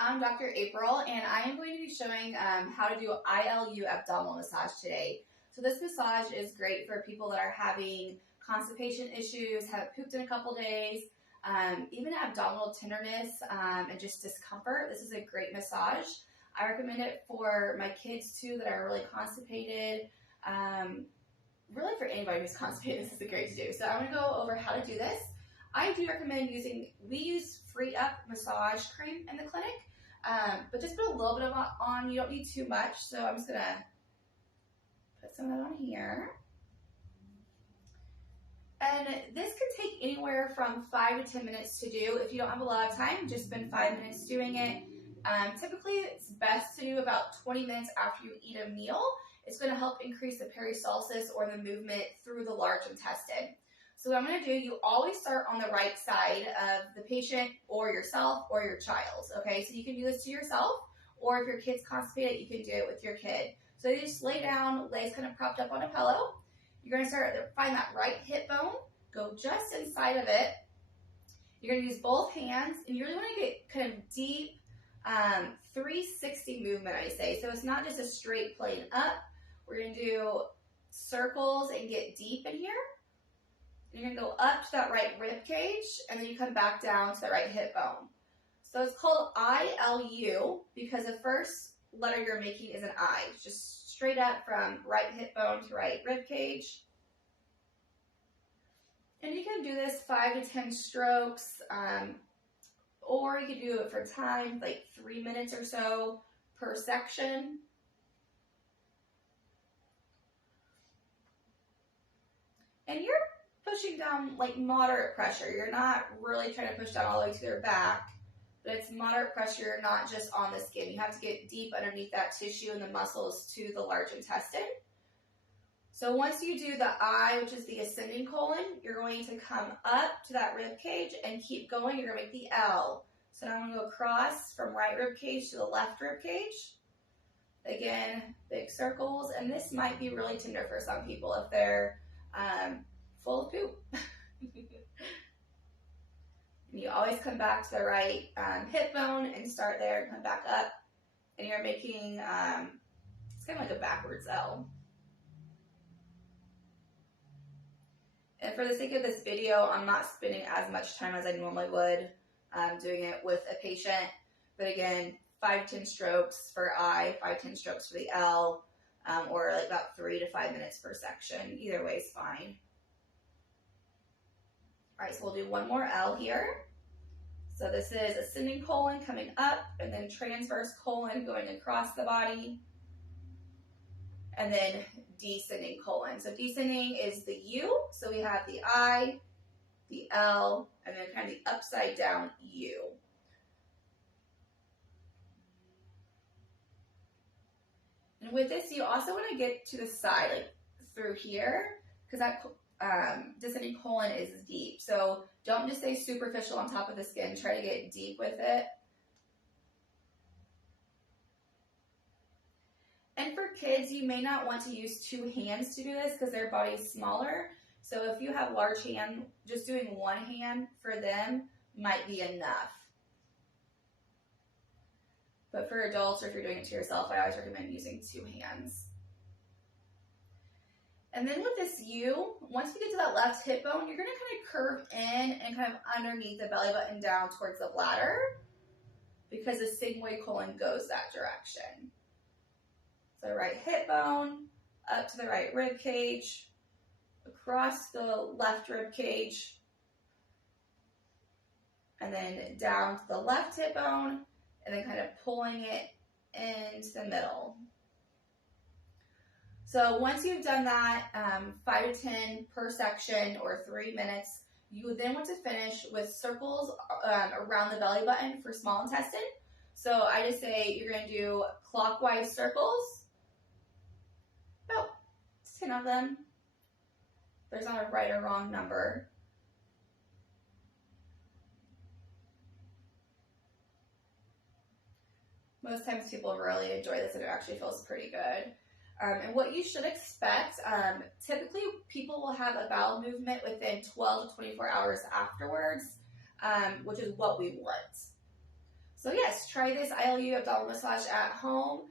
I'm Dr. April, and I am going to be showing how to do ILU abdominal massage today. So this massage is great for people that are having constipation issues, have pooped in a couple days, even abdominal tenderness and just discomfort. This is a great massage. I recommend it for my kids too that are really constipated. Really for anybody who's constipated, this is great to do. So I'm going to go over how to do this. I do recommend we use Free Up massage cream in the clinic, but just put a little bit of it on. You don't need too much, so I'm just going to put some of that on here. And this can take anywhere from 5 to 10 minutes to do. If you don't have a lot of time, just spend 5 minutes doing it. Typically, it's best to do about 20 minutes after you eat a meal. It's going to help increase the peristalsis or the movement through the large intestine. So what I'm going to do, you always start on the right side of the patient or yourself or your child, okay? So you can do this to yourself, or if your kid's constipated, you can do it with your kid. So you just lay down, legs kind of propped up on a pillow. You're going to find that right hip bone, go just inside of it. You're going to use both hands, and you really want to get kind of deep 360 movement, I say. So it's not just a straight plane up. We're going to do circles and get deep in here. You're going to go up to that right rib cage, and then you come back down to the right hip bone. So it's called ILU because the first letter you're making is an I, just straight up from right hip bone to right rib cage. And you can do this 5 to 10 strokes, or you can do it for time, like 3 minutes or so per section. And you're pushing down like moderate pressure. You're not really trying to push down all the way to their back, but it's moderate pressure, not just on the skin. You have to get deep underneath that tissue and the muscles to the large intestine. So once you do the I, which is the ascending colon, you're going to come up to that rib cage and keep going. You're going to make the L. So now I'm going to go across from right rib cage to the left rib cage. Again, big circles, and this might be really tender for some people if they're full of poop. And you always come back to the right hip bone and start there and come back up. And you're making, it's kind of like a backwards L. And for the sake of this video, I'm not spending as much time as I normally would doing it with a patient. But again, 5 to 10 strokes for I, 5 to 10 strokes for the L, or like about 3 to 5 minutes per section. Either way is fine. All right, so we'll do one more L here. So this is ascending colon coming up, and then transverse colon going across the body, and then descending colon. So descending is the U, so we have the I, the L, and then kind of the upside down U. And with this, you also want to get to the side, like through here, because that descending colon is deep. So don't just stay superficial on top of the skin. Try to get deep with it. And for kids, you may not want to use 2 hands to do this because their body's smaller. So if you have large hand, just doing 1 hand for them might be enough. But for adults, or if you're doing it to yourself, I always recommend using 2 hands. And then with this U, once you get to that left hip bone, you're going to kind of curve in and kind of underneath the belly button down towards the bladder because the sigmoid colon goes that direction. So right hip bone, up to the right rib cage, across the left rib cage, and then down to the left hip bone, and then kind of pulling it into the middle. So once you've done that, 5 to 10 per section or 3 minutes, you then want to finish with circles around the belly button for small intestine. So I just say you're going to do clockwise circles, about 10 of them. There's not a right or wrong number. Most times people really enjoy this and it actually feels pretty good. And what you should expect, typically people will have a bowel movement within 12 to 24 hours afterwards, which is what we want. So So yes, try this ILU abdominal massage at home.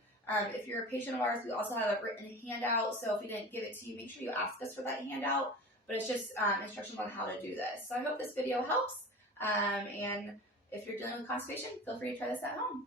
If you're a patient of ours, we also have a written handout. So if we didn't give it to you, make sure you ask us for that handout. But it's just instructions on how to do this. So I hope this video helps. And if you're dealing with constipation, feel free to try this at home.